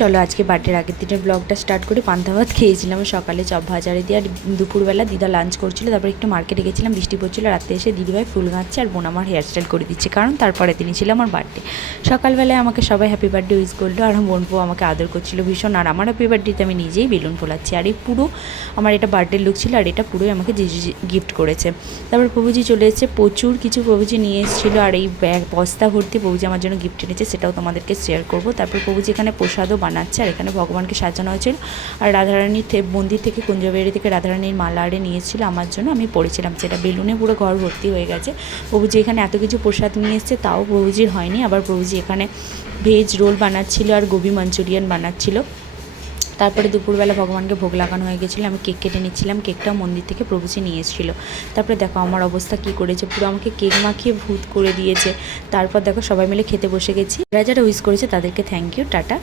চলো আজকে বার্থডের আগের দিনের ব্লগটা স্টার্ট করে পান্তা ভাত খেয়েছিলাম সকালে চপ ভাজারে দিয়ে, আর দুপুরবেলা দিদা লাঞ্চ করছিল, তারপর একটু মার্কেটে গেছিলাম, বৃষ্টি পড়ছিল, রাতে এসে দিদিভাই ফুল গাঁচ্ছে আর বোন আমার হেয়ারস্টাইল করে দিচ্ছে, কারণ তারপরে দিনই ছিল আমার বার্থডে। সকালবেলায় আমাকে সবাই হ্যাপি বার্থডে উইশ করলো, আর বোনপো আমাকে আদর করছিল ভীষণ, আর আমার হ্যাপি বার্থডেতে আমি নিজেই বেলুন ফোলাচ্ছি, আর এই পুরো আমার এটা বার্থডে লুক ছিল, আর এটা পুরোই আমাকে জিজু গিফট করেছে। তারপর প্রভুজি চলে এসেছে, প্রচুর কিছু প্রভুজি নিয়ে এসেছিলো, আর এই ব্যাগ বস্তা ভর্তি প্রভুজি আমার জন্য গিফট এনেছে, সেটাও তোমাদেরকে শেয়ার করবো। তারপর প্রভুজি এখানে প্রসাদও বানাচ্ছে, আর এখানে ভগবানকে সাজানো হয়েছিল, আর রাধারানীর মন্দির থেকে কুঞ্জবেড়ি থেকে রাধারানীর মালা আরে নিয়েছিল আমার জন্য, আমি পড়েছিলাম, সেটা বেলুনে পুরো ঘর ভর্তি হয়ে গেছে। প্রভুজি এখানে এত কিছু প্রসাদ নিয়ে এসছে, তাও প্রভুজির হয়নি। আবার প্রভুজি এখানে ভেজ রোল বানাচ্ছিল আর গোবি মাঞ্চুরিয়ান বানাচ্ছিল। তারপরে দুপুরবেলা ভগবানকে ভোগ লাগানো হয়ে গেছিলো, আমি কেক কেটে নিচ্ছিলাম, কেকটাও মন্দির থেকে প্রভুজি নিয়ে এসেছিলো। তারপরে দেখো আমার অবস্থা কী করেছে, পুরো আমাকে কেক মাখিয়ে ভূত করে দিয়েছে। তারপর দেখো সবাই মিলে খেতে বসে গেছি, যারা যারা উইশ করেছে তাদেরকে থ্যাংক ইউ, টাটা।